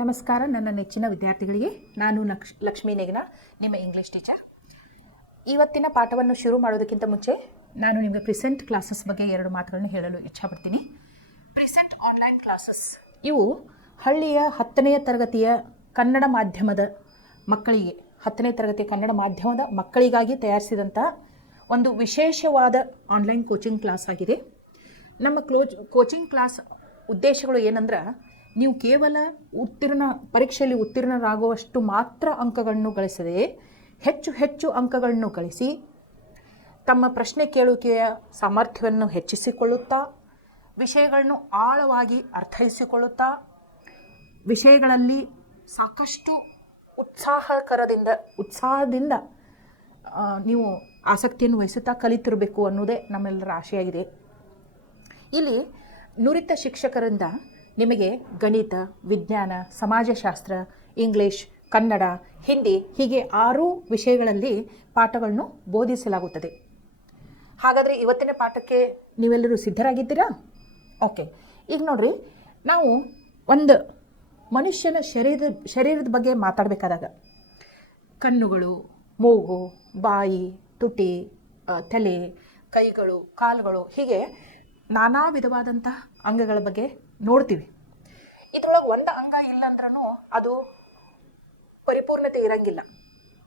ನಮಸ್ಕಾರ ನನ್ನ ನೆಚ್ಚಿನ ವಿದ್ಯಾರ್ಥಿಗಳಿಗೆ. ನಾನು ಲಕ್ಷ್ಮೀ ನೇಗನ, ನಿಮ್ಮ ಇಂಗ್ಲೀಷ್ ಟೀಚರ್. ಇವತ್ತಿನ ಪಾಠವನ್ನು ಶುರು ಮಾಡೋದಕ್ಕಿಂತ ಮುಂಚೆ ನಾನು ನಿಮಗೆ ಪ್ರಿಸೆಂಟ್ ಕ್ಲಾಸಸ್ ಬಗ್ಗೆ 2 ಮಾತುಗಳನ್ನು ಹೇಳಲು ಇಚ್ಛಪಡ್ತೀನಿ. ಪ್ರಿಸೆಂಟ್ ಆನ್ಲೈನ್ ಕ್ಲಾಸಸ್ ಇವು ಹಳ್ಳಿಯ 10ನೇ ತರಗತಿಯ ಕನ್ನಡ ಮಾಧ್ಯಮದ ಮಕ್ಕಳಿಗೆ 10ನೇ ತರಗತಿಯ ಕನ್ನಡ ಮಾಧ್ಯಮದ ಮಕ್ಕಳಿಗಾಗಿ ತಯಾರಿಸಿದಂಥ ಒಂದು ವಿಶೇಷವಾದ ಆನ್ಲೈನ್ ಕೋಚಿಂಗ್ ಕ್ಲಾಸ್ ಆಗಿದೆ. ನಮ್ಮ ಕೋಚಿಂಗ್ ಕ್ಲಾಸ್ ಉದ್ದೇಶಗಳು ಏನಂದ್ರೆ, ನೀವು ಕೇವಲ ಪರೀಕ್ಷೆಯಲ್ಲಿ ಉತ್ತೀರ್ಣರಾಗುವಷ್ಟು ಮಾತ್ರ ಅಂಕಗಳನ್ನು ಗಳಿಸದೆ ಹೆಚ್ಚು ಅಂಕಗಳನ್ನು ಗಳಿಸಿ ತಮ್ಮ ಪ್ರಶ್ನೆ ಕೇಳುವಿಕೆಯ ಸಾಮರ್ಥ್ಯವನ್ನು ಹೆಚ್ಚಿಸಿಕೊಳ್ಳುತ್ತಾ, ವಿಷಯಗಳನ್ನು ಆಳವಾಗಿ ಅರ್ಥೈಸಿಕೊಳ್ಳುತ್ತಾ, ವಿಷಯಗಳಲ್ಲಿ ಸಾಕಷ್ಟು ಉತ್ಸಾಹದಿಂದ ನೀವು ಆಸಕ್ತಿಯನ್ನು ವಹಿಸುತ್ತಾ ಕಲಿತಿರಬೇಕು ಅನ್ನೋದೇ ನಮ್ಮೆಲ್ಲರ ಆಶೆಯಾಗಿದೆ. ಇಲ್ಲಿ ನುರಿತ ಶಿಕ್ಷಕರಿಂದ ನಿಮಗೆ ಗಣಿತ, ವಿಜ್ಞಾನ, ಸಮಾಜಶಾಸ್ತ್ರ, ಇಂಗ್ಲೀಷ್, ಕನ್ನಡ, ಹಿಂದಿ ಹೀಗೆ 6 ವಿಷಯಗಳಲ್ಲಿ ಪಾಠಗಳನ್ನು ಬೋಧಿಸಲಾಗುತ್ತದೆ. ಹಾಗಾದರೆ ಇವತ್ತಿನ ಪಾಠಕ್ಕೆ ನೀವೆಲ್ಲರೂ ಸಿದ್ಧರಾಗಿದ್ದೀರಾ? ಓಕೆ. ಈಗ ನೋಡ್ರಿ, ನಾವು ಒಂದು ಮನುಷ್ಯನ ಶರೀರದ ಬಗ್ಗೆ ಮಾತಾಡಬೇಕಾದಾಗ ಕಣ್ಣುಗಳು, ಮೂಗು, ಬಾಯಿ, ತುಟಿ, ತಲೆ, ಕೈಗಳು, ಕಾಲುಗಳು ಹೀಗೆ ನಾನಾ ವಿಧವಾದಂಥ ಅಂಗಗಳ ಬಗ್ಗೆ ನೋಡ್ತೀವಿ. ಇದರೊಳಗೆ ಒಂದು ಅಂಗ ಇಲ್ಲ ಅಂದ್ರೂ ಅದು ಪರಿಪೂರ್ಣತೆ ಇರಂಗಿಲ್ಲ.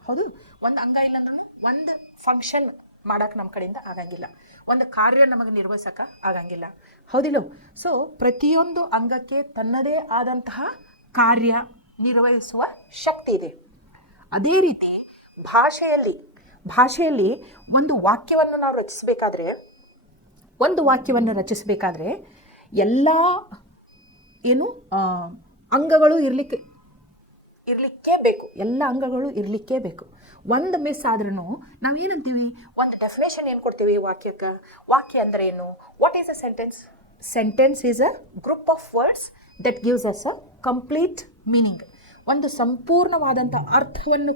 ಹೌದು, ಒಂದು ಅಂಗ ಇಲ್ಲ ಅಂದ್ರೂ ಒಂದು ಫಂಕ್ಷನ್ ಮಾಡೋಕೆ ನಮ್ಮ ಕಡೆಯಿಂದ ಆಗಂಗಿಲ್ಲ, ಒಂದು ಕಾರ್ಯ ನಮಗೆ ನಿರ್ವಹಿಸೋಕೆ ಆಗಂಗಿಲ್ಲ. ಹೌದಿಲ್ಲ? ಸೊ ಪ್ರತಿಯೊಂದು ಅಂಗಕ್ಕೆ ತನ್ನದೇ ಆದಂತಹ ಕಾರ್ಯ ನಿರ್ವಹಿಸುವ ಶಕ್ತಿ ಇದೆ. ಅದೇ ರೀತಿ ಭಾಷೆಯಲ್ಲಿ ಒಂದು ವಾಕ್ಯವನ್ನು ನಾವು ರಚಿಸಬೇಕಾದ್ರೆ ಎಲ್ಲ ಅಂಗಗಳು ಇರಲಿಕ್ಕೆ ಬೇಕು. ಎಲ್ಲ ಅಂಗಗಳು ಇರಲಿಕ್ಕೆ ಬೇಕು. ಒಂದು ಮಿಸ್ ಆದ್ರೂ ನಾವೇನಂತೀವಿ, ಒಂದು ಡೆಫಿನೇಷನ್ ಏನು ಕೊಡ್ತೀವಿ ವಾಕ್ಯಕ್ಕೆ? ವಾಕ್ಯ ಅಂದರೆ ಏನು? What is a sentence? Sentence is a group of words that gives us a complete meaning. ಒಂದು ಸಂಪೂರ್ಣವಾದಂಥ ಅರ್ಥವನ್ನು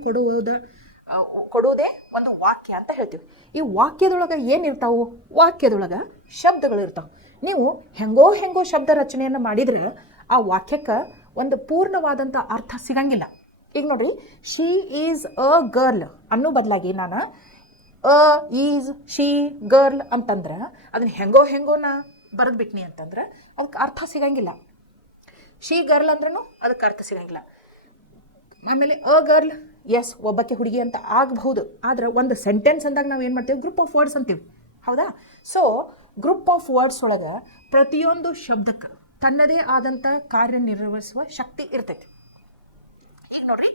ಕೊಡುವುದೇ ಒಂದು ವಾಕ್ಯ ಅಂತ ಹೇಳ್ತೀವಿ. ಈ ವಾಕ್ಯದೊಳಗೆ ಏನಿರ್ತಾವೆ? ವಾಕ್ಯದೊಳಗೆ ಶಬ್ದಗಳು ಇರ್ತಾವೆ. ನೀವು ಹೆಂಗೋ ಶಬ್ದ ರಚನೆಯನ್ನು ಮಾಡಿದರೆ ಆ ವಾಕ್ಯಕ್ಕೆ ಒಂದು ಪೂರ್ಣವಾದಂಥ ಅರ್ಥ ಸಿಗಂಗಿಲ್ಲ. ಈಗ ನೋಡ್ರಿ, ಶಿ ಈಸ್ ಅ ಗರ್ಲ್ ಅನ್ನೋ ಬದಲಾಗಿ ನಾನು ಈಸ್ ಶಿ ಗರ್ಲ್ ಅಂತಂದ್ರೆ ಅದನ್ನ ಹೆಂಗೋ ನಾ ಬರೆದ್ಬಿಟ್ನಿ ಅಂತಂದ್ರೆ ಅದಕ್ಕೆ ಅರ್ಥ ಸಿಗಂಗಿಲ್ಲ. ಶಿ ಗರ್ಲ್ ಅಂದ್ರೂ ಅದಕ್ಕೆ ಅರ್ಥ ಸಿಗಂಗಿಲ್ಲ. ಆಮೇಲೆ ಅ ಗರ್ಲ್, ಎಸ್ ಒಬ್ಬಕ್ಕೆ ಹುಡುಗಿ ಅಂತ ಆಗಬಹುದು. ಆದ್ರೆ ಒಂದು ಸೆಂಟೆನ್ಸ್ ಅಂದಾಗ ನಾವು ಏನು ಮಾಡ್ತೀವಿ? ಗ್ರೂಪ್ ಆಫ್ ವರ್ಡ್ಸ್ ಅಂತೀವಿ. ಹೌದಾ? ಸೊ ಗ್ರೂಪ್ ಆಫ್ ವರ್ಡ್ಸ್ ಒಳಗೆ ಪ್ರತಿಯೊಂದು ಶಬ್ದಕ್ಕೆ ತನ್ನದೇ ಆದಂಥ ಕಾರ್ಯನಿರ್ವಹಿಸುವ ಶಕ್ತಿ ಇರ್ತೈತಿ. ಈಗ ನೋಡ್ರಿ,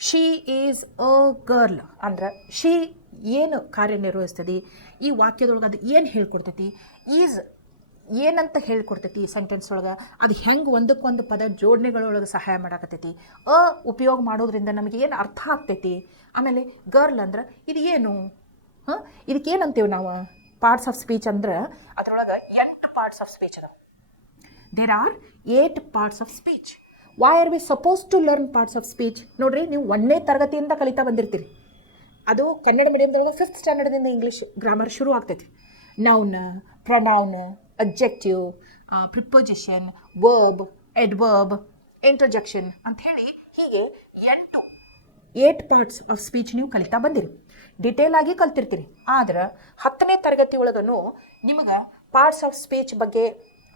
ಶಿ ಈಸ್ ಅ ಗರ್ಲ್ ಅಂದ್ರೆ ಶಿ ಏನು ಕಾರ್ಯನಿರ್ವಹಿಸ್ತದೆ? ಈ ವಾಕ್ಯದೊಳಗೆ ಅದು ಏನು ಹೇಳ್ಕೊಡ್ತೈತಿ? ಈಸ್ ಏನಂತ ಹೇಳ್ಕೊಡ್ತೈತಿ ಸೆಂಟೆನ್ಸ್ ಒಳಗೆ? ಅದು ಹೆಂಗೆ ಒಂದಕ್ಕೊಂದು ಪದ ಜೋಡಣೆಗಳೊಳಗೆ ಸಹಾಯ ಮಾಡಾಕತ್ತೈತಿ? ಉಪಯೋಗ ಮಾಡೋದ್ರಿಂದ ನಮಗೆ ಏನು ಅರ್ಥ ಆಗ್ತೈತಿ? ಆಮೇಲೆ ಗರ್ಲ್ ಅಂದ್ರೆ ಇದು ಏನು? ಇದಕ್ಕೇನಂತೀವಿ ನಾವು? ಪಾರ್ಟ್ಸ್ ಆಫ್ ಸ್ಪೀಚ್ ಅಂದ್ರೆ ಅದರೊಳಗೆ 8 ಪಾರ್ಟ್ಸ್ ಆಫ್ ಸ್ಪೀಚ್ ಅದಾವೆ. There are 8 parts of speech. Why are we suppose to learn parts of speech? ನೋಡ್ರಿ, ನೀವು 1ನೇ ತರಗತಿಯಿಂದ ಕಲಿತಾ ಬಂದಿರ್ತೀರಿ. ಅದು ಕನ್ನಡ ಮೀಡಿಯಮ್ದೊಳಗೆ 5th ಸ್ಟ್ಯಾಂಡರ್ಡ್ದಿಂದ ಇಂಗ್ಲೀಷ್ ಗ್ರಾಮರ್ ಶುರು ಆಗ್ತೈತಿ. Noun, pronoun, adjective, preposition, verb, adverb, interjection ಅಂಥೇಳಿ ಹೀಗೆ 8 ಪಾರ್ಟ್ಸ್ ಆಫ್ ಸ್ಪೀಚ್ ನೀವು ಕಲಿತಾ ಬಂದಿರಿ. ಡಿಟೇಲ್ ಆಗಿ ಕಲ್ತಿರ್ತೀರಿ. ಆದ್ರೆ 10ನೇ ತರಗತಿ ಒಳಗನು ನಿಮಗೆ ಪಾರ್ಟ್ಸ್ ಆಫ್ ಸ್ಪೀಚ್ ಬಗ್ಗೆ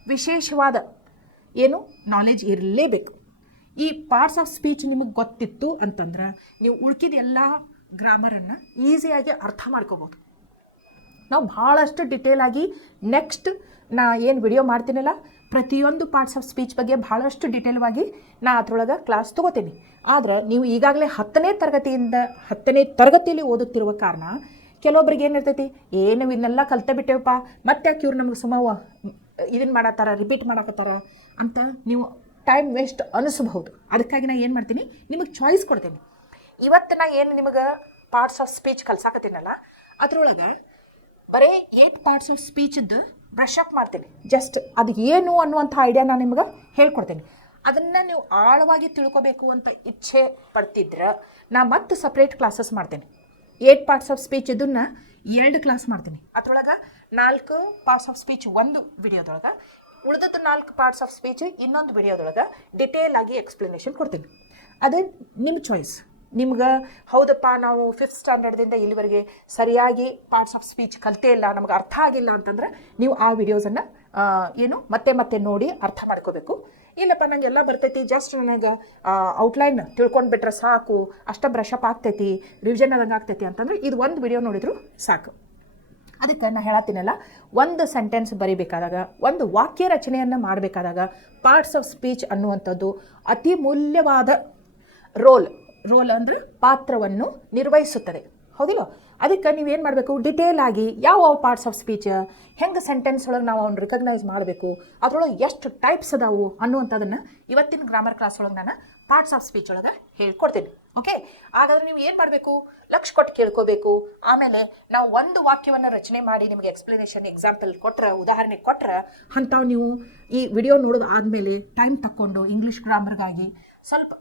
ವಿಶೇಷವಾದ ನಾಲೆಜ್ ಇರಲೇಬೇಕು. ಈ ಪಾರ್ಟ್ಸ್ ಆಫ್ ಸ್ಪೀಚ್ ನಿಮಗೆ ಗೊತ್ತಿತ್ತು ಅಂತಂದ್ರೆ ನೀವು ಉಳ್ಕಿದ ಎಲ್ಲ ಗ್ರಾಮರನ್ನು ಈಸಿಯಾಗಿ ಅರ್ಥ ಮಾಡ್ಕೋಬೋದು. ನಾವು ಭಾಳಷ್ಟು ಡಿಟೇಲ್ ಆಗಿ ನೆಕ್ಸ್ಟ್ ನಾ ಏನು ವಿಡಿಯೋ ಮಾಡ್ತೀನಲ್ಲ, ಪ್ರತಿಯೊಂದು ಪಾರ್ಟ್ಸ್ ಆಫ್ ಸ್ಪೀಚ್ ಬಗ್ಗೆ ಭಾಳಷ್ಟು ಡಿಟೇಲ್ವಾಗಿ ನಾ ಅದ್ರೊಳಗೆ ಕ್ಲಾಸ್ ತೊಗೋತೀನಿ. ಆದ್ರೆ ನೀವು ಈಗಾಗಲೇ 10ನೇ ತರಗತಿಯಲ್ಲಿ ಓದುತ್ತಿರುವ ಕಾರಣ ಕೆಲವೊಬ್ರಿಗೆ ಏನಿರ್ತೈತಿ, ಏನು ಇದನ್ನೆಲ್ಲ ಕಲ್ತ ಬಿಟ್ಟೇವಪ್ಪ, ಮತ್ತೆ ಯಾಕೆ ಇವ್ರು ನಮಗೆ ಇದನ್ನು ಮಾಡತ್ತಾರ, ರಿಪೀಟ್ ಮಾಡಕತ್ತಾರ ಅಂತ ನೀವು ಟೈಮ್ ವೇಸ್ಟ್ ಅನಿಸಬಹುದು. ಅದಕ್ಕಾಗಿ ನಾ ಏನು ಮಾಡ್ತೀನಿ, ನಿಮಗೆ ಚಾಯ್ಸ್ ಕೊಡ್ತೀನಿ. ಇವತ್ತು ನಾ ಏನು ನಿಮಗೆ ಪಾರ್ಟ್ಸ್ ಆಫ್ ಸ್ಪೀಚ್ ಕಲ್ಸಾಕತ್ತೀನಲ್ಲ, ಅದರೊಳಗೆ ಬರೀ 8 ಪಾರ್ಟ್ಸ್ ಆಫ್ ಸ್ಪೀಚದ್ದು ಬ್ರಷ್ ಅಪ್ ಮಾಡ್ತೀನಿ. ಜಸ್ಟ್ ಅದು ಏನು ಅನ್ನುವಂಥ ಐಡಿಯಾ ನಾನು ನಿಮ್ಗೆ ಹೇಳ್ಕೊಡ್ತೀನಿ. ಅದನ್ನು ನೀವು ಆಳವಾಗಿ ತಿಳ್ಕೊಬೇಕು ಅಂತ ಇಚ್ಛೆ ಪಡ್ತಿದ್ರೆ ನಾ ಮತ್ತೆ ಸಪ್ರೇಟ್ ಕ್ಲಾಸಸ್ ಮಾಡ್ತೀನಿ. 8 ಪಾರ್ಟ್ಸ್ ಆಫ್ ಸ್ಪೀಚ್ ಇದನ್ನು 2 ಕ್ಲಾಸ್ ಮಾಡ್ತೀನಿ. ಅದರೊಳಗೆ 4 ಪಾರ್ಟ್ಸ್ ಆಫ್ ಸ್ಪೀಚ್ ಒಂದು ವಿಡಿಯೋದೊಳಗೆ, ಉಳಿದದ್ದು 4 ಪಾರ್ಟ್ಸ್ ಆಫ್ ಸ್ಪೀಚ್ ಇನ್ನೊಂದು ವಿಡಿಯೋದೊಳಗೆ ಡಿಟೇಲ್ ಆಗಿ ಎಕ್ಸ್ಪ್ಲನೇಷನ್ ಕೊಡ್ತೀನಿ. ಅದೇ ನಿಮ್ಮ ಚಾಯ್ಸ್. ನಿಮ್ಗೆ ಹೌದಪ್ಪ ನಾವು 5th ಸ್ಟ್ಯಾಂಡರ್ಡ್ದಿಂದ ಇಲ್ಲಿವರೆಗೆ ಸರಿಯಾಗಿ ಪಾರ್ಟ್ಸ್ ಆಫ್ ಸ್ಪೀಚ್ ಕಲಿತೇ ಇಲ್ಲ, ನಮ್ಗೆ ಅರ್ಥ ಆಗಿಲ್ಲ ಅಂತಂದ್ರೆ ನೀವು ಆ ವಿಡಿಯೋಸನ್ನು ಮತ್ತೆ ಮತ್ತೆ ನೋಡಿ ಅರ್ಥ ಮಾಡ್ಕೋಬೇಕು. ಇಲ್ಲಪ್ಪ ನಂಗೆ ಎಲ್ಲ ಬರ್ತೈತಿ, ಜಸ್ಟ್ ನನಗೆ ಔಟ್ಲೈನ್ ತಿಳ್ಕೊಂಡ್ಬಿಟ್ರೆ ಸಾಕು, ಅಷ್ಟ ಬ್ರಷಪ್ ಆಗ್ತೈತಿ, ರಿವಿಷನ್ ಆದಂಗೆ ಆಗ್ತೈತಿ ಅಂತಂದ್ರೆ ಇದು ಒಂದು ವಿಡಿಯೋ ನೋಡಿದ್ರು ಸಾಕು. ಅದಕ್ಕೆ ನಾನು ಹೇಳತ್ತೀನಲ್ಲ, ಒಂದು ಸೆಂಟೆನ್ಸ್ ಬರಿಬೇಕಾದಾಗ, ಒಂದು ವಾಕ್ಯ ರಚನೆಯನ್ನು ಮಾಡಬೇಕಾದಾಗ ಪಾರ್ಟ್ಸ್ ಆಫ್ ಸ್ಪೀಚ್ ಅನ್ನುವಂಥದ್ದು ಅತಿ ಮೂಲ್ಯವಾದ ರೋಲ್ ಅಂದರೆ ಪಾತ್ರವನ್ನು ನಿರ್ವಹಿಸುತ್ತದೆ. ಹೌದಿಲ್ಲ? ಅದಕ್ಕೆ ನೀವೇನು ಮಾಡಬೇಕು, ಡಿಟೇಲ್ ಆಗಿ ಯಾವ ಪಾರ್ಟ್ಸ್ ಆಫ್ ಸ್ಪೀಚ್ ಹೆಂಗೆ ಸೆಂಟೆನ್ಸ್ ಒಳಗೆ ನಾವು ಅವ್ನು ರಿಕಗ್ನೈಸ್ ಮಾಡಬೇಕು, ಅದರೊಳಗೆ ಎಷ್ಟು ಟೈಪ್ಸ್ ಅದಾವು ಅನ್ನುವಂಥದ್ದನ್ನು ಇವತ್ತಿನ ಗ್ರಾಮರ್ ಕ್ಲಾಸ್ ಒಳಗೆ ನಾನು ಪಾರ್ಟ್ಸ್ ಆಫ್ ಸ್ಪೀಚ್ ಒಳಗೆ ಹೇಳ್ಕೊಡ್ತೀನಿ. ಓಕೆ, ಹಾಗಾದ್ರೆ ನೀವು ಏನು ಮಾಡಬೇಕು, ಲಕ್ಷ್ಯ ಕೊಟ್ಟು ಕೇಳ್ಕೋಬೇಕು. ಆಮೇಲೆ ನಾವು ಒಂದು ವಾಕ್ಯವನ್ನು ರಚನೆ ಮಾಡಿ ನಿಮಗೆ ಎಕ್ಸ್ಪ್ಲನೇಷನ್ ಎಕ್ಸಾಂಪಲ್ ಕೊಟ್ರೆ, ಉದಾಹರಣೆ ಕೊಟ್ರೆ, ಅಂಥವು ನೀವು ಈ ವಿಡಿಯೋ ನೋಡೋದು ಆದಮೇಲೆ ಟೈಮ್ ತಕ್ಕೊಂಡು ಇಂಗ್ಲೀಷ್ ಗ್ರಾಮರ್ಗಾಗಿ ಸ್ವಲ್ಪ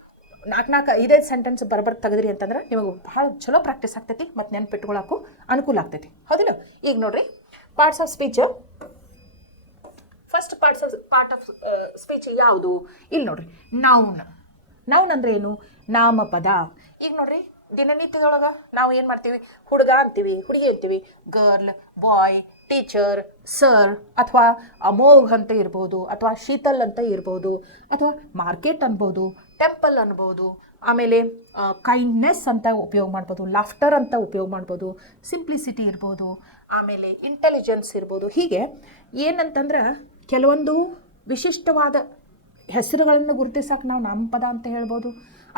4-5 ಸೆಂಟೆನ್ಸ್ ಬರಬರ್ ತೆಗೆದ್ರಿ ಅಂತಂದ್ರೆ ನಿಮಗೆ ಭಾಳ ಚಲೋ ಪ್ರಾಕ್ಟೀಸ್ ಆಗ್ತೈತಿ ಮತ್ತು ನೆನ್ಪಿಟ್ಕೊಳ್ಳೋಕ್ಕೂ ಅನುಕೂಲ ಆಗ್ತೈತಿ. ಹೌದಿಲ್ಲ? ಈಗ ನೋಡ್ರಿ, parts of speech, first part of speech ಯಾವುದು? ಇಲ್ಲಿ ನೋಡ್ರಿ, ನೌನ್ ಅಂದ್ರೆ ಏನು? ನಾಮಪದ. ಈಗ ನೋಡ್ರಿ, ದಿನನಿತ್ಯದೊಳಗೆ ನಾವು ಏನು ಮಾಡ್ತೀವಿ, ಹುಡುಗ ಅಂತೀವಿ, ಹುಡುಗಿ ಅಂತೀವಿ, ಗರ್ಲ್, ಬಾಯ್, ಟೀಚರ್, ಸರ್, ಅಥವಾ ಅಮೋಘ್ ಅಂತ ಇರ್ಬೋದು, ಅಥವಾ ಶೀತಲ್ ಅಂತ ಇರ್ಬೋದು, ಅಥವಾ ಮಾರ್ಕೆಟ್ ಅನ್ಬೋದು, ಟೆಂಪಲ್ ಅನ್ಬೋದು, ಆಮೇಲೆ ಕೈಂಡ್ನೆಸ್ ಅಂತ ಉಪಯೋಗ ಮಾಡ್ಬೋದು, ಲಾಫ್ಟರ್ ಅಂತ ಉಪಯೋಗ ಮಾಡ್ಬೋದು, ಸಿಂಪ್ಲಿಸಿಟಿ ಇರ್ಬೋದು, ಆಮೇಲೆ ಇಂಟೆಲಿಜೆನ್ಸ್ ಇರ್ಬೋದು. ಹೀಗೆ ಏನಂತಂದ್ರೆ ಕೆಲವೊಂದು ವಿಶಿಷ್ಟವಾದ ಹೆಸರುಗಳನ್ನು ಗುರುತಿಸೋಕೆ ನಾವು ನಾಮಪದ ಅಂತ ಹೇಳ್ಬೋದು,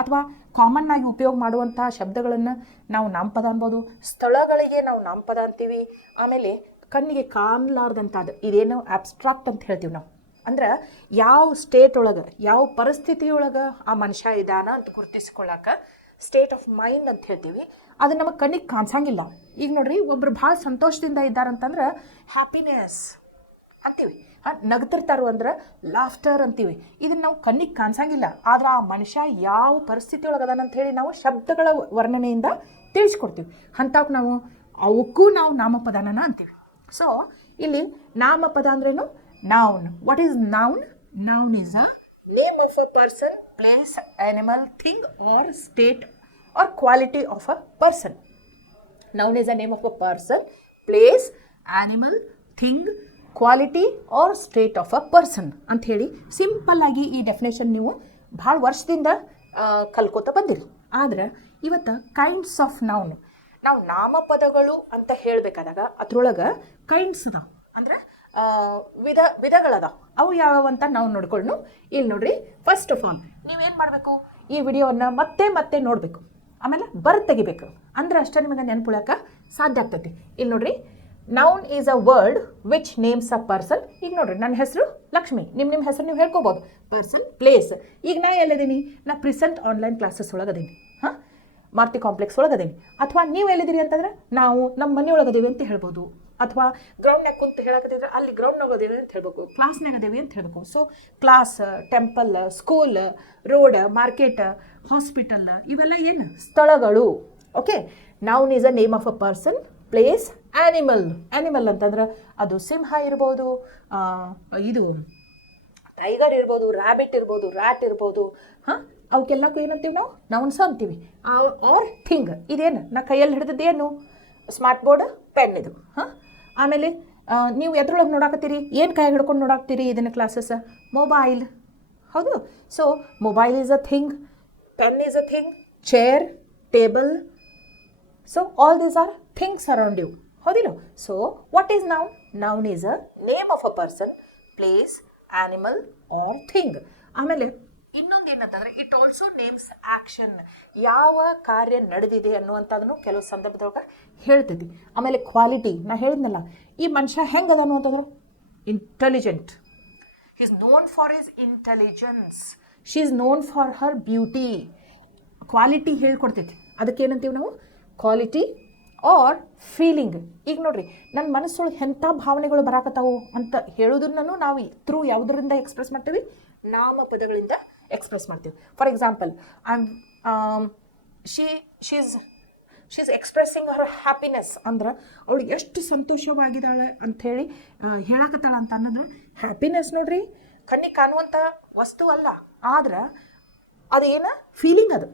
ಅಥವಾ ಕಾಮನ್ ಆಗಿ ಉಪಯೋಗ ಮಾಡುವಂಥ ಶಬ್ದಗಳನ್ನು ನಾವು ನಾಮಪದ ಅನ್ಬೋದು, ಸ್ಥಳಗಳಿಗೆ ನಾವು ನಾಮಪದ ಅಂತೀವಿ. ಆಮೇಲೆ ಕಣ್ಣಿಗೆ ಕಾಣಲಾರ್ದಂಥದ್ದು ಇದೇನು ಅಬ್ಸ್ಟ್ರಾಕ್ಟ್ ಅಂತ ಹೇಳ್ತೀವಿ ನಾವು. ಅಂದ್ರೆ ಯಾವ ಸ್ಟೇಟ್ ಒಳಗೆ, ಯಾವ ಪರಿಸ್ಥಿತಿಯೊಳಗೆ ಆ ಮನುಷ್ಯ ಇದ್ದಾನ ಅಂತ ಗುರುತಿಸ್ಕೊಳ್ಳೋಕೆ ಸ್ಟೇಟ್ ಆಫ್ ಮೈಂಡ್ ಅಂತ ಹೇಳ್ತೀವಿ. ಅದು ನಮಗೆ ಕಣ್ಣಿಗೆ ಕಾಣಿಸಂಗಿಲ್ಲ. ಈಗ ನೋಡ್ರಿ, ಒಬ್ರು ಭಾಳ ಸಂತೋಷದಿಂದ ಇದ್ದಾರಂತಂದ್ರೆ ಹ್ಯಾಪಿನೆಸ್ ಅಂತೀವಿ, ನಗ್ತಿರ್ತಾರು ಅಂದ್ರೆ ಲಾಫ್ಟರ್ ಅಂತೀವಿ. ಇದನ್ನು ನಾವು ಕಣ್ಣಿಗೆ ಕಾಣಿಸಂಗಿಲ್ಲ, ಆದ್ರೆ ಆ ಮನುಷ್ಯ ಯಾವ ಪರಿಸ್ಥಿತಿ ಒಳಗದಾನಂತ ಹೇಳಿ ನಾವು ಶಬ್ದಗಳ ವರ್ಣನೆಯಿಂದ ತಿಳಿಸ್ಕೊಡ್ತೀವಿ. ಅಂಥವ್ಕೆ ಅವಕ್ಕೂ ನಾವು ನಾಮಪದನ ಅಂತೀವಿ. ಸೊ ಇಲ್ಲಿ ನಾಮಪದ ಅಂದ್ರೇನು? Noun. What is noun? Noun is a name of a person, place, animal, thing or state or quality of a person. Noun is a name of a person, place, animal, thing, quality or state of a person ಅಂತ ಹೇಳಿ simple ಆಗಿ ಈ definition ನೀವು ಭಾಳ ವರ್ಷದಿಂದ ಕಲ್ಕೋತ ಬಂದಿರಿ. ಆದ್ರೆ ಇವತ್ತು ಕೈಂಡ್ಸ್ ಆಫ್ ನೌನ್, ನಾವು ನಾಮಪದಗಳು ಅಂತ ಹೇಳಬೇಕಾದಾಗ ಅದ್ರೊಳಗೆ ಕೈಂಡ್ಸ್ ಅದಾವೆ, ಅಂದ್ರೆ ವಿಧಗಳದಾವ. ಅವು ಯಾವ್ಯಾವ ಅಂತ ನಾವು ನೋಡ್ಕೊಂಡು ಇಲ್ಲಿ ನೋಡ್ರಿ. ಫಸ್ಟ್ ಆಫ್ ಆಲ್ ನೀವೇನು ಮಾಡಬೇಕು, ಈ ವಿಡಿಯೋವನ್ನು ಮತ್ತೆ ಮತ್ತೆ ನೋಡಬೇಕು, ಆಮೇಲೆ ತೆಗಿಬೇಕು, ಅಂದ್ರೆ ಅಷ್ಟೇ ನಿಮಗೆ ನೆನ್ಪುಳಕ್ಕೆ ಸಾಧ್ಯ ಆಗ್ತೈತಿ. ಇಲ್ಲಿ ನೋಡ್ರಿ, noun is a word which names a person. ಈಗ ನೋಡ್ರಿ, ನನ್ನ ಹೆಸರು ಲಕ್ಷ್ಮಿ, ನಿಮ್ಮ ಹೆಸರು ನೀವು ಹೇಳ್ಕೋಬೋದು. Person, place. ಈಗ ನಾ ಎಲ್ಲಿದ್ದೀನಿ? ನಾ present online classes ಒಳಗದೀನಿ, Maruti complex ಒಳಗದೀನಿ. ಅಥವಾ ನೀವು ಎಲ್ಲಿದ್ದೀರಿ ಅಂತಂದ್ರೆ ನಾವು ನಮ್ಮ ಮನೆ ಒಳಗದೀವಿ ಅಂತ ಹೇಳ್ಬೋದು, ಅಥವಾ ಗ್ರೌಂಡ್ನಾಗ ಕುಂತು ಹೇಳಕತ್ತಿದ್ರೆ ಅಲ್ಲಿ ಗ್ರೌಂಡ್ನಾಗ ಅದೇವಿ ಅಂತ ಹೇಳ್ಬೇಕು, ಕ್ಲಾಸ್ನಾಗ ಅದೇವಿ ಅಂತ ಹೇಳ್ಬೇಕು. So class, temple, school, road, market, hospital, ಇವೆಲ್ಲ ಏನು? ಸ್ಥಳಗಳು. Okay, noun is a name of a person, place, animal ಅಂತಂದ್ರೆ ಅದು ಸಿಂಹ ಇರ್ಬೋದು, ಇದು ಟೈಗರ್ ಇರ್ಬೋದು, ರ್ಯಾಬಿಟ್ ಇರ್ಬೋದು, ರ್ಯಾಟ್ ಇರ್ಬೋದು. ಅವಕ್ಕೆಲ್ಲಕ್ಕೂ ಏನಂತೀವಿ ನಾವು? ನೌನ್ಸ್ ಅಂತೀವಿ. R thing. ಇದೇನು ನಾ ಕೈಯಲ್ಲಿ ಹಿಡಿದದ್ದೇನು? ಸ್ಮಾರ್ಟ್ ಬೋರ್ಡ್, ಪೆನ್ ಇದು. ಆಮೇಲೆ ನೀವು ಎದ್ರೊಳಗೆ ನೋಡಾಕತ್ತೀರಿ? ಏನು ಕೈ ಹಿಡ್ಕೊಂಡು ನೋಡಾಕ್ತೀರಿ ಇದನ್ನು ಕ್ಲಾಸಸ್? ಮೊಬೈಲ್. ಹೌದು. So mobile is a thing, pen is a thing, chair, table. So all these are things around you. ಹೌದಿಲ್ಲ? So what is noun? Noun is a name of a person, place, animal or thing. ಆಮೇಲೆ ಇನ್ನೊಂದು ಏನಂತಂದ್ರೆ it also names action. ಯಾವ ಕಾರ್ಯ ನಡೆದಿದೆ ಅನ್ನುವಂಥದ್ದನ್ನು ಕೆಲವು ಸಂದರ್ಭದೊಳಗೆ ಹೇಳ್ತಿದ್ವಿ. ಆಮೇಲೆ ಕ್ವಾಲಿಟಿ, ನಾ ಹೇಳಿದ್ನಲ್ಲ, ಈ ಮನುಷ್ಯ ಹೆಂಗೆ ಅದಾನು ಅಂತಂದ್ರೆ intelligent. He is known for his intelligence, she is known for her beauty. Quality ಹೇಳ್ಕೊಡ್ತೈತಿ. ಅದಕ್ಕೆ ಏನಂತೀವಿ ನಾವು? Quality or feeling. ಈಗ ನೋಡ್ರಿ, ನನ್ನ ಮನಸ್ಸೊಳಗೆ ಎಂಥ ಭಾವನೆಗಳು ಬರಾಕತ್ತಾವು ಅಂತ ಹೇಳೋದನ್ನು ನಾವು ಥ್ರೂ ಯಾವುದರಿಂದ ಎಕ್ಸ್ಪ್ರೆಸ್ ಮಾಡ್ತೀವಿ? ನಾಮಪದಗಳಿಂದ ಎಕ್ಸ್ಪ್ರೆಸ್ ಮಾಡ್ತೀವಿ. For example, she's she is expressing Har happiness ಅಂದ್ರೆ ಅವಳು ಎಷ್ಟು ಸಂತೋಷವಾಗಿದ್ದಾಳೆ ಅಂಥೇಳಿ ಹೇಳಕತ್ತಾಳ ಅಂತ ಅನ್ನೋದು ಹ್ಯಾಪಿನೆಸ್ ನೋಡ್ರಿ ಕಣ್ಣಿಗೆ ಕಾಣುವಂಥ ವಸ್ತು ಅಲ್ಲ, ಆದ್ರೆ ಅದು ಏನು ಫೀಲಿಂಗ್. ಅದು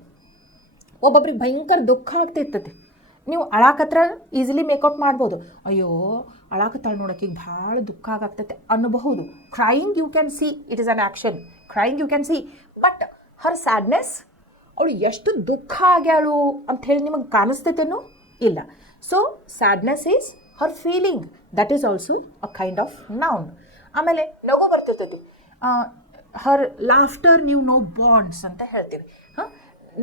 ಒಬ್ಬೊಬ್ರಿಗೆ ಭಯಂಕರ ದುಃಖ ಆಗ್ತಿರ್ತೈತಿ. ನೀವು ಅಳಾಕತ್ರ ಈಸಿಲಿ ಮೇಕೌಟ್ ಮಾಡ್ಬೋದು, ಅಯ್ಯೋ ಅಳಾಕತ್ತಾಳ ನೋಡೋಕೆ ಈಗ ಭಾಳ ದುಃಖ ಆಗತ್ತೈತೆ ಅನ್ನಬಹುದು. Crying you can see, it is an action, crying you can see. But her sadness, ಅವಳು ಎಷ್ಟು ದುಃಖ ಆಗ್ಯಾಳು ಅಂಥೇಳಿ ನಿಮಗೆ ಕಾಣಿಸ್ತೈತೇನೋ ಇಲ್ಲ. So sadness is her feeling, that is also a kind of noun. ಆಮೇಲೆ ನಗು ಬರ್ತಿರ್ತೈತಿ, ಹರ್ ಲಾಫ್ಟರ್ ನೀವು ನೋ ಬಾಂಡ್ಸ್ ಅಂತ ಹೇಳ್ತೀವಿ.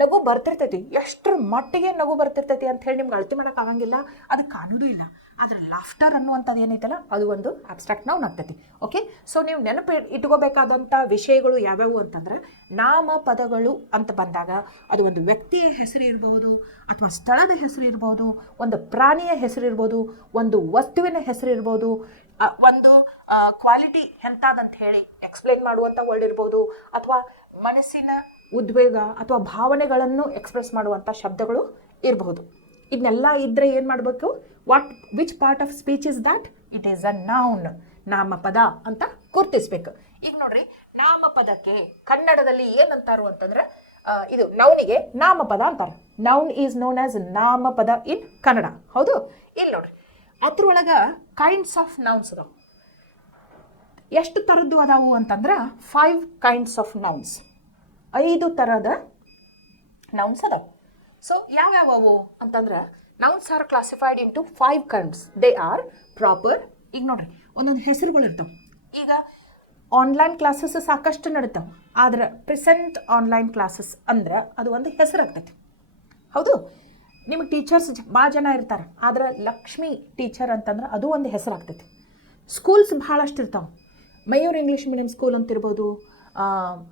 ನಗು ಬರ್ತಿರ್ತೈತಿ, ಎಷ್ಟರ ಮಟ್ಟಿಗೆ ನಗು ಬರ್ತಿರ್ತೈತಿ ಅಂತ ಹೇಳಿ ನಿಮ್ಗೆ ಅಳತೆ ಮಾಡೋಕೆ ಆಗಂಗಿಲ್ಲ, ಅದು ಕಾಣೋದು ಇಲ್ಲ. ಆದರೆ ಲಾಫ್ಟರ್ ಅನ್ನುವಂಥದ್ದು ಏನೈತಲ್ಲ ಅದು ಒಂದು ಅಬ್ಸ್ಟ್ರಾಕ್ಟ್ ನೌನ್ ಆಗ್ತೈತಿ. ಓಕೆ, ಸೊ ನೀವು ನೆನಪು ಇಟ್ಕೋಬೇಕಾದಂಥ ವಿಷಯಗಳು ಯಾವ್ಯಾವು ಅಂತಂದ್ರೆ, ನಾಮಪದಗಳು ಅಂತ ಬಂದಾಗ ಅದು ಒಂದು ವ್ಯಕ್ತಿಯ ಹೆಸರು ಇರ್ಬೋದು, ಅಥವಾ ಸ್ಥಳದ ಹೆಸರು ಇರ್ಬೋದು, ಒಂದು ಪ್ರಾಣಿಯ ಹೆಸರು ಇರ್ಬೋದು, ಒಂದು ವಸ್ತುವಿನ ಹೆಸರು ಇರ್ಬೋದು, ಒಂದು ಕ್ವಾಲಿಟಿ ಎಂಥದಂತ ಹೇಳಿ ಎಕ್ಸ್ಪ್ಲೇನ್ ಮಾಡುವಂಥ ವರ್ಡ್ ಇರ್ಬೋದು, ಅಥವಾ ಮನಸ್ಸಿನ ಉದ್ವೇಗ ಅಥವಾ ಭಾವನೆಗಳನ್ನು ಎಕ್ಸ್ಪ್ರೆಸ್ ಮಾಡುವಂಥ ಶಬ್ದಗಳು ಇರಬಹುದು. ಇದನ್ನೆಲ್ಲ ಇದ್ದರೆ ಏನು ಮಾಡಬೇಕು, which part of speech is that, it is a noun, ನಾಮಪದ ಅಂತ ಗುರ್ತಿಸ್ಬೇಕು. ಈಗ ನೋಡ್ರಿ, ನಾಮಪದಕ್ಕೆ ಕನ್ನಡದಲ್ಲಿ ಏನಂತಾರು ಅಂತಂದ್ರೆ, ಇದು ನೌನಿಗೆ ನಾಮಪದ ಅಂತಾರೆ. ನೌನ್ ಈಸ್ ನೋನ್ ಆಸ್ ನಾಮಪದ ಇನ್ ಕನ್ನಡ. ಹೌದು, ಇಲ್ಲಿ ನೋಡ್ರಿ, ಅದ್ರೊಳಗೆ ಕೈಂಡ್ಸ್ ಆಫ್ ನೌನ್ಸ್ ಅದಾವ. ಎಷ್ಟು ಥರದ್ದು ಅದಾವು ಅಂತಂದ್ರೆ 5 kinds ಆಫ್ ನೌನ್ಸ್, 5 ಥರದ ನೌನ್ಸ್ ಅದಾವ. ಸೊ ಯಾವ್ಯಾವು ಅಂತಂದ್ರೆ, nouns are classified into 5 kinds. They are proper. ಈಗ ನೋಡ್ರಿ, ಒಂದೊಂದು ಹೆಸರುಗಳು ಇರ್ತಾವೆ. ಈಗ ಆನ್ಲೈನ್ ಕ್ಲಾಸಸ್ ಸಾಕಷ್ಟು ನಡೀತಾವೆ, ಆದ್ರೆ ಪ್ರೆಸೆಂಟ್ ಆನ್ಲೈನ್ ಕ್ಲಾಸಸ್ ಅಂದ್ರೆ ಅದು ಒಂದು ಹೆಸರಾಗ್ತೈತಿ. ಹೌದು, ನಿಮಗೆ ಟೀಚರ್ಸ್ ಭಾಳ ಜನ ಇರ್ತಾರೆ, ಆದ್ರೆ ಲಕ್ಷ್ಮಿ ಟೀಚರ್ ಅಂತಂದ್ರೆ ಅದು ಒಂದು ಹೆಸರಾಗ್ತೈತಿ. ಸ್ಕೂಲ್ಸ್ ಭಾಳಷ್ಟು ಇರ್ತಾವೆ, ಮಯೂರ್ ಇಂಗ್ಲೀಷ್ ಮೀಡಿಯಂ ಸ್ಕೂಲ್ ಅಂತ ಇರ್ಬೋದು,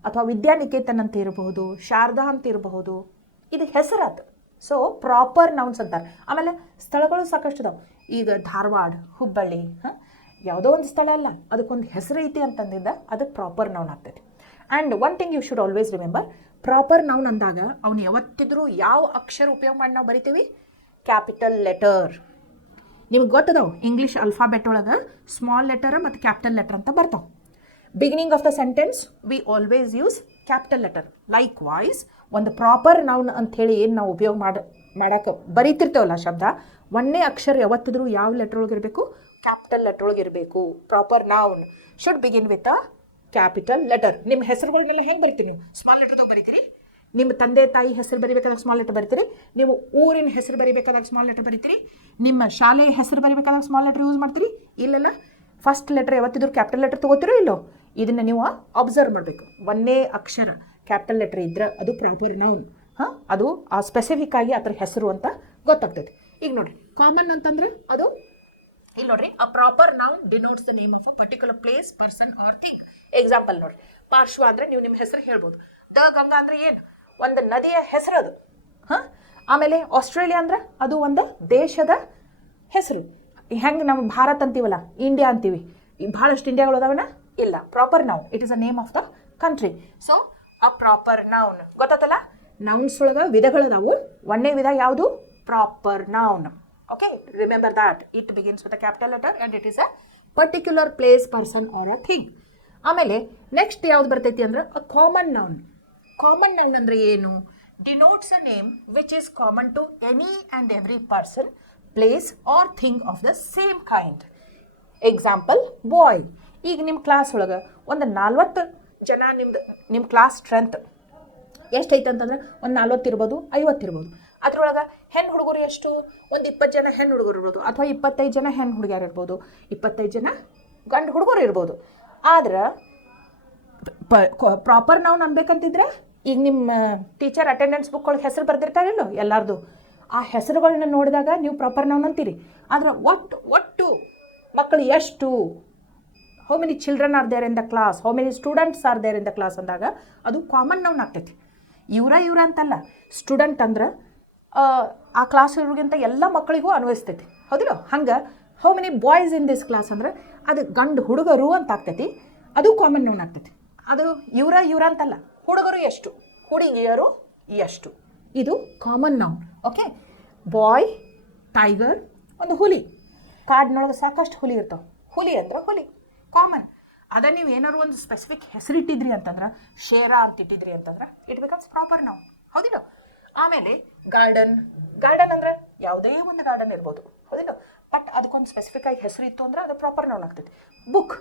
ಅಥವಾ ವಿದ್ಯಾನಿಕೇತನ್ ಅಂತ ಇರಬಹುದು, ಶಾರದಾ ಅಂತ ಇರಬಹುದು, ಇದು ಹೆಸರಾತು. ಸೊ ಪ್ರಾಪರ್ ನೌನ್ಸ್ ಅಂತಾರೆ. ಆಮೇಲೆ ಸ್ಥಳಗಳು ಸಾಕಷ್ಟು ಇದಾವೆ. ಈಗ ಧಾರವಾಡ, ಹುಬ್ಬಳ್ಳಿ, ಯಾವುದೋ ಒಂದು ಸ್ಥಳ ಅಲ್ಲ, ಅದಕ್ಕೊಂದು ಹೆಸರು ಐತಿ ಅಂತಂದಿದ್ದ ಅದು ಪ್ರಾಪರ್ ನೌನ್ ಆಗ್ತೈತಿ. And one thing you should always remember, proper noun ಅಂದಾಗ ಅವ್ನು ಯಾವತ್ತಿದ್ರೂ ಯಾವ ಅಕ್ಷರ ಉಪಯೋಗ ಮಾಡಿ ನಾವು ಬರಿತೀವಿ, ಕ್ಯಾಪಿಟಲ್ ಲೆಟರ್. ನಿಮ್ಗೆ ಗೊತ್ತದಾವು, ಇಂಗ್ಲೀಷ್ ಅಲ್ಫಾಬೆಟ್ ಒಳಗೆ ಸ್ಮಾಲ್ ಲೆಟರ್ ಮತ್ತು ಕ್ಯಾಪಿಟಲ್ ಲೆಟರ್ ಅಂತ ಬರ್ತಾವೆ. Beginning of the sentence we always use capital letter. Likewise ಒಂದು ಪ್ರಾಪರ್ ನೌನ್ ಅಂಥೇಳಿ ಏನು ನಾವು ಉಪಯೋಗ ಮಾಡೋಕ್ಕೆ ಬರೀತಿರ್ತೇವಲ್ಲ ಶಬ್ದ, ಒಂದೇ ಅಕ್ಷರ ಯಾವತ್ತಿದ್ರೂ ಯಾವ ಲೆಟರ್ ಒಳಗೆ ಇರಬೇಕು, ಕ್ಯಾಪಿಟಲ್ ಲೆಟರ್ ಒಳಗೆ ಇರಬೇಕು. Proper noun should begin with a capital letter. ನಿಮ್ಮ ಹೆಸರುಗಳನ್ನೆಲ್ಲ ಹೆಂಗೆ ಬರಿತೀರಿ ನೀವು? ಸ್ಮಾಲ್ ಲೆಟರ್ದಾಗ ಬರೀತೀರಿ. ನಿಮ್ಮ ತಂದೆ ತಾಯಿ ಹೆಸರು ಬರಿಬೇಕಾದಾಗ ಸ್ಮಾಲ್ ಲೆಟರ್ ಬರೀತೀರಿ. ನೀವು ಊರಿನ ಹೆಸರು ಬರಿಬೇಕಾದಾಗ ಸ್ಮಾಲ್ ಲೆಟರ್ ಬರೀತೀರಿ. ನಿಮ್ಮ ಶಾಲೆಯ ಹೆಸರು ಬರಿಬೇಕಾದಾಗ ಸ್ಮಾಲ್ ಲೆಟರ್ ಯೂಸ್ ಮಾಡ್ತೀರಿ. ಇಲ್ಲೆಲ್ಲ ಫಸ್ಟ್ ಲೆಟರ್ ಯಾವತ್ತಿದ್ರು ಕ್ಯಾಪಿಟಲ್ ಲೆಟರ್ ತೊಗೋತಿರೋ ಇಲ್ಲೋ, ಇದನ್ನು ನೀವು ಅಬ್ಸರ್ವ್ ಮಾಡಬೇಕು. ಒಂದೇ ಅಕ್ಷರ ಕ್ಯಾಪಿಟಲ್ ಲೆಟರ್ ಇದ್ರೆ ಅದು ಪ್ರಾಪರ್ ನೌನ್. ಅದು ಆ ಸ್ಪೆಸಿಫಿಕ್ ಆಗಿ ಅದ್ರ ಹೆಸರು ಅಂತ ಗೊತ್ತಾಗ್ತೈತಿ. ಈಗ ನೋಡಿರಿ, ಕಾಮನ್ ಅಂತಂದ್ರೆ ಅದು ಇಲ್ಲಿ ನೋಡ್ರಿ, ಅ proper noun denotes the name of a particular place, person R thing. Example ನೋಡ್ರಿ, ಪಾರ್ಶ್ವ ಅಂದ್ರೆ ನೀವು ನಿಮ್ಮ ಹೆಸರು ಹೇಳ್ಬೋದು. ದ ಗಂಗಾ ಅಂದ್ರೆ ಏನು, ಒಂದು ನದಿಯ ಹೆಸರು ಅದು. ಆಮೇಲೆ ಆಸ್ಟ್ರೇಲಿಯಾ ಅಂದ್ರೆ ಅದು ಒಂದು ದೇಶದ ಹೆಸರು. ಹೆಂಗೆ ನಾವು ಭಾರತ್ ಅಂತೀವಲ್ಲ, ಇಂಡಿಯಾ ಅಂತೀವಿ, ಭಾಳಷ್ಟು ಇಂಡಿಯಾಗಳು ಅದಾವನ ಇಲ್ಲ. Proper noun, it is a name of the country. So a proper noun ಗೊತ್ತಾತಲ್ಲ. ನೌನ್ಸ್ ಒಳಗೆ ವಿಧಗಳದಾವು. ಒಂದೇ ವಿಧ ಯಾವುದು? Proper noun. Okay, remember that it begins with a capital letter and it is a particular place, person or a thing. ಆಮೇಲೆ next ಯಾವ್ದು ಬರ್ತೈತಿ ಅಂದ್ರೆ a common noun. Common noun ಅಂದ್ರೆ ಏನು? Denotes a name which is common to any and every person, place R thing of the same kind. Example, boy. ಈಗ ನಿಮ್ಮ class ಒಳಗೆ ಒಂದು 40 ಜನ, ನಿಮ್ಮ ಕ್ಲಾಸ್ ಸ್ಟ್ರೆಂತ್ ಎಷ್ಟೈತೆ ಅಂತಂದ್ರೆ ಒಂದು 40 ಇರ್ಬೋದು, 50 ಇರ್ಬೋದು. ಅದ್ರೊಳಗೆ ಹೆಣ್ಣು ಹುಡುಗರು ಎಷ್ಟು? ಒಂದು 20 ಜನ ಹೆಣ್ಣು ಹುಡುಗರು ಇರ್ಬೋದು, ಅಥವಾ 25 ಜನ ಹೆಣ್ಣು ಹುಡುಗಿಯರು ಇರ್ಬೋದು, 25 ಜನ ಗಂಡು ಹುಡುಗರು ಇರ್ಬೋದು. ಆದ್ರೆ ಪ್ರಾಪರ್ ನೌನ್ ಅನ್ಬೇಕಂತಿದ್ರೆ ಈಗ ನಿಮ್ಮ ಟೀಚರ್ ಅಟೆಂಡೆನ್ಸ್ ಬುಕ್ ಒಳಗೆ ಹೆಸರು ಬರ್ದಿರ್ತಾರಿಲ್ಲೋ ಎಲ್ಲರದು, ಆ ಹೆಸರುಗಳನ್ನ ನೋಡಿದಾಗ ನೀವು ಪ್ರಾಪರ್ ನೌನ್ ಅಂತೀರಿ. ಆದ್ರೆ ಒಟ್ಟು ಮಕ್ಕಳು ಎಷ್ಟು, how many children are there in the class, how many students are there in the class ಅಂದಾಗ ಅದು ಕಾಮನ್ ನೌನ್ ಆಗ್ತೈತಿ. ಇವ್ರ ಅಂತಲ್ಲ, ಸ್ಟೂಡೆಂಟ್ ಅಂದ್ರೆ ಆ ಕ್ಲಾಸ್ ಇವ್ರಿಗಿಂತ ಎಲ್ಲ ಮಕ್ಕಳಿಗೂ ಅನ್ವಯಿಸ್ತೈತಿ. ಹೌದಿಲ್ಲ? ಹಂಗೆ how many boys in this class ಅಂದ್ರೆ ಅದು ಗಂಡು ಹುಡುಗರು ಅಂತ ಆಗ್ತೈತಿ, ಅದು ಕಾಮನ್ ನೌನ್ ಆಗ್ತೈತಿ. ಅದು ಇವ್ರ ಅಂತಲ್ಲ, ಹುಡುಗರು ಎಷ್ಟು, ಹುಡುಗಿಯರು ಎಷ್ಟು, ಇದು ಕಾಮನ್ ನೌನ್. ಓಕೆ, ಬಾಯ್, ಟೈಗರ್, ಒಂದು ಹುಲಿ. ಕಾಡಿನೊಳಗೆ ಸಾಕಷ್ಟು ಹುಲಿ ಇರ್ತಾವೆ. ಹುಲಿ ಅಂದ್ರೆ ಹುಲಿ ಕಾಮನ್. ಅದ ನೀವು ಏನಾದ್ರು ಒಂದು ಸ್ಪೆಸಿಫಿಕ್ ಹೆಸರಿಟ್ಟಿದ್ರಿ ಅಂತಂದ್ರೆ, ಶೇರ ಅಂತ ಇಟ್ಟಿದ್ರಿ ಅಂತಂದ್ರೆ ಇಟ್ ಬಿಕಮ್ಸ್ ಪ್ರಾಪರ್ ನೌನ್. ಹೌದಿಲ್ಲ? ಆಮೇಲೆ ಗಾರ್ಡನ್. ಗಾರ್ಡನ್ ಅಂದ್ರೆ ಯಾವುದೇ ಒಂದು ಗಾರ್ಡನ್ ಇರ್ಬೋದು. ಹೌದಿಲ್ಲ? ಬಟ್ ಅದಕ್ಕೊಂದು ಸ್ಪೆಸಿಫಿಕ್ ಆಗಿ ಹೆಸರು ಇತ್ತು ಅಂದ್ರೆ ಅದು ಪ್ರಾಪರ್ ನೌನ್ ಆಗ್ತೈತಿ. ಬುಕ್.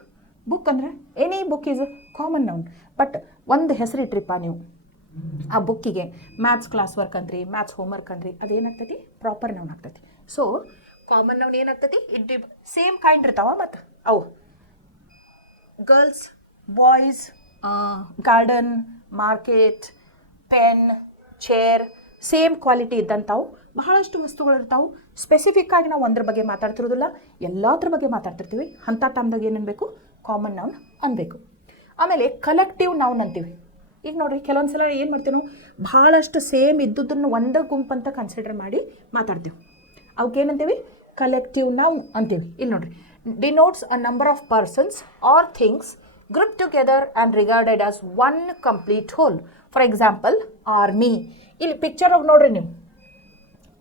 ಬುಕ್ ಅಂದರೆ any book is common noun. But ಒಂದು ಹೆಸರು ಇಟ್ರಿಪ್ಪ ನೀವು ಆ ಬುಕ್ಕಿಗೆ, ಮ್ಯಾಥ್ಸ್ ಕ್ಲಾಸ್ ವರ್ಕ್ ಅಂದ್ರಿ, ಮ್ಯಾಥ್ಸ್ ಹೋಮ್ವರ್ಕ್ ಅಂದ್ರಿ, ಅದೇನಾಗ್ತೈತಿ? ಪ್ರಾಪರ್ ನೌನ್ ಆಗ್ತೈತಿ. ಸೊ ಕಾಮನ್ ನೌನ್ ಏನಾಗ್ತೈತಿ? ಇಟ್ ಸೇಮ್ ಕೈಂಡ್ ಇರ್ತಾವ. ಮತ್ತು ಅವು girls, boys, garden, market, pen, chair, same quality ಇದ್ದಂಥವು ಬಹಳಷ್ಟು ವಸ್ತುಗಳಿರ್ತಾವೆ. ಸ್ಪೆಸಿಫಿಕ್ ಆಗಿ ನಾವು ಒಂದ್ರ ಬಗ್ಗೆ ಮಾತಾಡ್ತಿರೋದಿಲ್ಲ, ಎಲ್ಲದ್ರ ಬಗ್ಗೆ ಮಾತಾಡ್ತಿರ್ತೀವಿ. ಅಂಥ ಟೈಮ್ದಾಗ ಏನು ಅನ್ಬೇಕು? ಕಾಮನ್ ನೌನ್ ಅನ್ಬೇಕು. ಆಮೇಲೆ ಕಲೆಕ್ಟಿವ್ ನೌನ್ ಅಂತೀವಿ. ಈಗ ನೋಡಿರಿ, ಕೆಲವೊಂದು ಸಲ ಏನು ಮಾಡ್ತೀವಿ ನಾವು, ಭಾಳಷ್ಟು ಸೇಮ್ ಇದ್ದುದನ್ನು ಒಂದೇ ಗುಂಪಂತ ಕನ್ಸಿಡರ್ ಮಾಡಿ ಮಾತಾಡ್ತೀವಿ. ಅವಕ್ಕೇನಂತೀವಿ? ಕಲೆಕ್ಟಿವ್ ನೌನ್ ಅಂತೀವಿ. ಇಲ್ಲಿ ನೋಡಿರಿ, denotes a number of persons or things group together and regarded as one complete whole. For example, army. ಇಲ್ಲಿ ಪಿಕ್ಚರ್ ಹೋಗಿ ನೋಡ್ರಿ ನೀವು,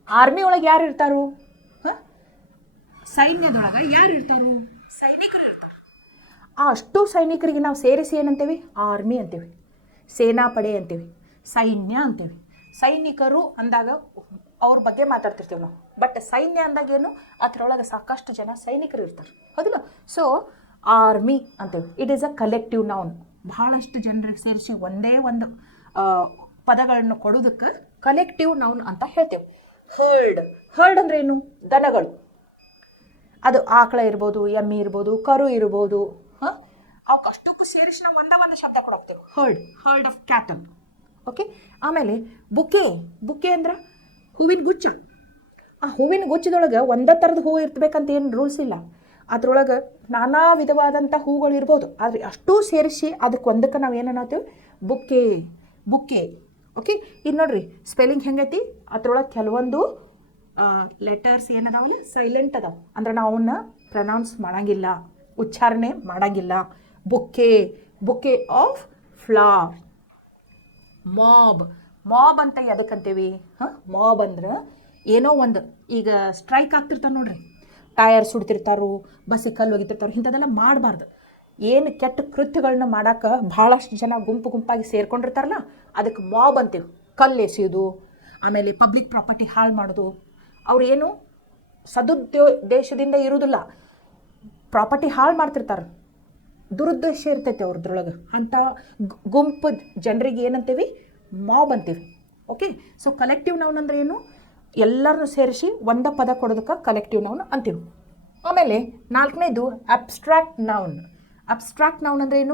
ಆರ್ಮಿ ಒಳಗೆ ಯಾರು ಇರ್ತಾರು? ಸೈನ್ಯದೊಳಗೆ ಯಾರು ಇರ್ತಾರು? ಸೈನಿಕರು ಇರ್ತಾರೆ. ಆ ಅಷ್ಟು ಸೈನಿಕರಿಗೆ ನಾವು ಸೇರಿಸಿ ಏನಂತೀವಿ? ಆರ್ಮಿ ಅಂತೀವಿ. ಸೇನಾಪಡೆ ಅಂತೀವಿ, ಸೈನ್ಯ ಅಂತೀವಿ. ಸೈನಿಕರು ಅಂದಾಗ ಅವ್ರ ಬಗ್ಗೆ ಮಾತಾಡ್ತಿರ್ತೀವಿ ನಾವು. ಬಟ್ ಸೈನ್ಯ ಅಂದಾಗ ಏನು? ಅದರೊಳಗೆ ಸಾಕಷ್ಟು ಜನ ಸೈನಿಕರು ಇರ್ತಾರೆ. ಹೌದಲ್ಲ? ಸೊ ಆರ್ಮಿ ಅಂತೀವಿ. It is a collective noun. ಭಾಳಷ್ಟು ಜನರಿಗೆ ಸೇರಿಸಿ ಒಂದೇ ಒಂದು ಪದಗಳನ್ನು ಕೊಡೋದಕ್ಕೆ ಕಲೆಕ್ಟಿವ್ ನೌನ್ ಅಂತ ಹೇಳ್ತೀವಿ. ಹರ್ಡ್. ಹರ್ಡ್ ಅಂದ್ರೆ ಏನು? ದನಗಳು. ಅದು ಆಕಳ ಇರ್ಬೋದು, ಎಮ್ಮೆ ಇರ್ಬೋದು, ಕರು ಇರ್ಬೋದು. ಅವಕ್ಕೆ ಅಷ್ಟಕ್ಕೂ ಸೇರಿಸಿ ನಾವು ಒಂದು ಶಬ್ದ ಕೊಡೋಗ್ತೇವೆ, herd. Herd of cattle. Okay. ಆಮೇಲೆ ಬುಕೆ. ಬುಕೆ ಅಂದ್ರೆ ಹೂವಿನ ಗುಚ್ಛ. ಆ ಹೂವಿನ ಗುಚ್ಛದೊಳಗೆ ಒಂದೇ ಥರದ ಹೂವು ಇರ್ಬೇಕಂತ ಏನು ರೂಲ್ಸ್ ಇಲ್ಲ. ಅದ್ರೊಳಗೆ ನಾನಾ ವಿಧವಾದಂಥ ಹೂಗಳು ಇರ್ಬೋದು. ಆದರೆ ಅಷ್ಟೂ ಸೇರಿಸಿ ಅದಕ್ಕೆ ಒಂದಕ್ಕೆ ನಾವು ಏನು ಅನ್ನತ್ತೀವಿ? ಬುಕ್ಕೆ. ಬುಕ್ಕೆ. ಓಕೆ. ಇದು ನೋಡ್ರಿ, ಸ್ಪೆಲ್ಲಿಂಗ್ ಹೆಂಗೈತಿ? ಅದ್ರೊಳಗೆ ಕೆಲವೊಂದು ಲೆಟರ್ಸ್ ಏನದಾವಲ್ಲಿ ಸೈಲೆಂಟ್ ಅದಾವೆ. ಅಂದ್ರೆ ನಾವು ಅವನ್ನ ಪ್ರನೌನ್ಸ್ ಮಾಡೋಂಗಿಲ್ಲ, ಉಚ್ಚಾರಣೆ ಮಾಡೋಂಗಿಲ್ಲ. ಬುಕ್ಕೆ. ಬುಕ್ಕೆ ಆಫ್ ಫ್ಲವರ್. ಮಾಬ್. ಮಾಬ್ ಅಂತ ಎದಕ್ಕಂತೀವಿ? ಮಾಬ್ ಅಂದ್ರೆ ಏನೋ ಒಂದು, ಈಗ ಸ್ಟ್ರೈಕ್ ಆಗ್ತಿರ್ತಾವೆ ನೋಡ್ರಿ, ಟಯರ್ ಸುಡ್ತಿರ್ತಾರೋ, ಬಸ್ಸಿಗೆ ಕಲ್ಲು ಒಗಿತಿರ್ತಾರೋ, ಇಂಥದ್ದೆಲ್ಲ ಮಾಡಬಾರ್ದು. ಏನು ಕೆಟ್ಟ ಕೃತ್ಯಗಳನ್ನ ಮಾಡೋಕೆ ಭಾಳಷ್ಟು ಜನ ಗುಂಪು ಗುಂಪಾಗಿ ಸೇರ್ಕೊಂಡಿರ್ತಾರಲ್ಲ, ಅದಕ್ಕೆ ಮಾಬ್ ಅಂತೀವಿ. ಕಲ್ಲು ಎಸೆಯೋದು, ಆಮೇಲೆ ಪಬ್ಲಿಕ್ ಪ್ರಾಪರ್ಟಿ ಹಾಳು ಮಾಡೋದು. ಅವ್ರು ಏನು ಸದುದ್ದೇಶದಿಂದ ಇರೋದಿಲ್ಲ, ಪ್ರಾಪರ್ಟಿ ಹಾಳು ಮಾಡ್ತಿರ್ತಾರೆ. ದುರುದ್ದೇಶ ಇರ್ತೈತೆ ಅವ್ರದ್ರೊಳಗೆ. ಅಂಥ ಗುಂಪು ಜನರಿಗೆ ಏನಂತೀವಿ? ಮಾಬ್ ಅಂತೀವಿ. ಓಕೆ. ಸೊ ಕಲೆಕ್ಟಿವ್ ನೌನ್ ಅಂದರೆ ಏನು? ಎಲ್ಲರನ್ನೂ ಸೇರಿಸಿ ಒಂದೇ ಪದ ಕೊಡೋದಕ್ಕೆ ಕಲೆಕ್ಟಿವ್ ನೌನ್ ಅಂತೀವಿ. ಆಮೇಲೆ 4ನೇದು ಅಬ್ಸ್ಟ್ರಾಕ್ಟ್ ನೌನ್. ಅಬ್ಸ್ಟ್ರಾಕ್ಟ್ ನೌನ್ ಅಂದರೆ ಏನು?